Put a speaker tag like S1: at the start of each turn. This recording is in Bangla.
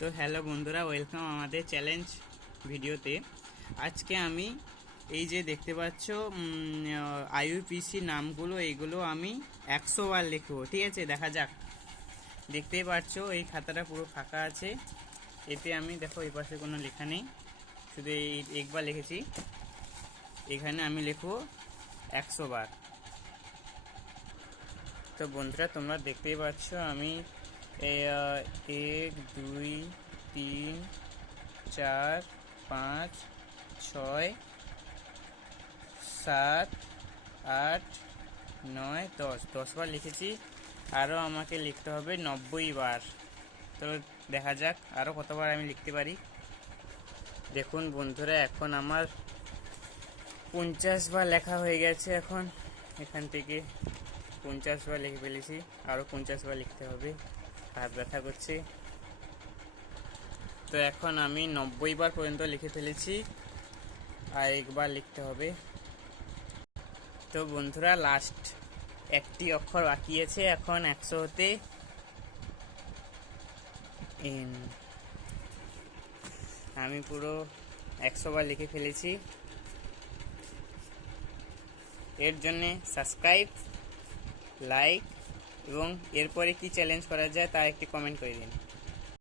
S1: তো হ্যালো বন্ধুরা ওয়েলকাম আমাদের চ্যালেঞ্জ ভিডিওতে আজকে আমি এই যে দেখতে পাচ্ছ আইউপিসি নামগুলো এইগুলো আমি একশো বার লিখবো ঠিক আছে দেখা যাক দেখতেই পাচ্ছ এই খাতাটা পুরো ফাঁকা আছে এতে আমি দেখো এই পাশে কোনো লেখা নেই শুধু এই একবার লিখেছি এখানে আমি লিখবো একশো বার তো বন্ধুরা তোমরা দেখতেই পাচ্ছ আমি এক দুই তিন চার পাঁচ ছয় সাত আট নয় দশ দশবার লিখেছি আরও আমাকে লিখতে হবে নব্বই বার তো দেখা যাক আরও কতবার আমি লিখতে পারি দেখুন বন্ধুরা এখন আমার পঞ্চাশ বার লেখা হয়ে গেছে এখন এখান থেকে পঞ্চাশ বার লিখে ফেলেছি আরও পঞ্চাশ বার লিখতে হবে হাত ব্যথা করছে তো এখন আমি নব্বই বার পর্যন্ত লিখে ফেলেছি আর একবার লিখতে হবে তো বন্ধুরা লাস্ট একটি অক্ষর বাকি আছে এখন একশো হতে আমি পুরো একশো বার লিখে ফেলেছি এর জন্যে সাবস্ক্রাইব লাইক এবং এরপরে কি চ্যালেঞ্জ করা যায় তা একটি কমেন্ট করে দিন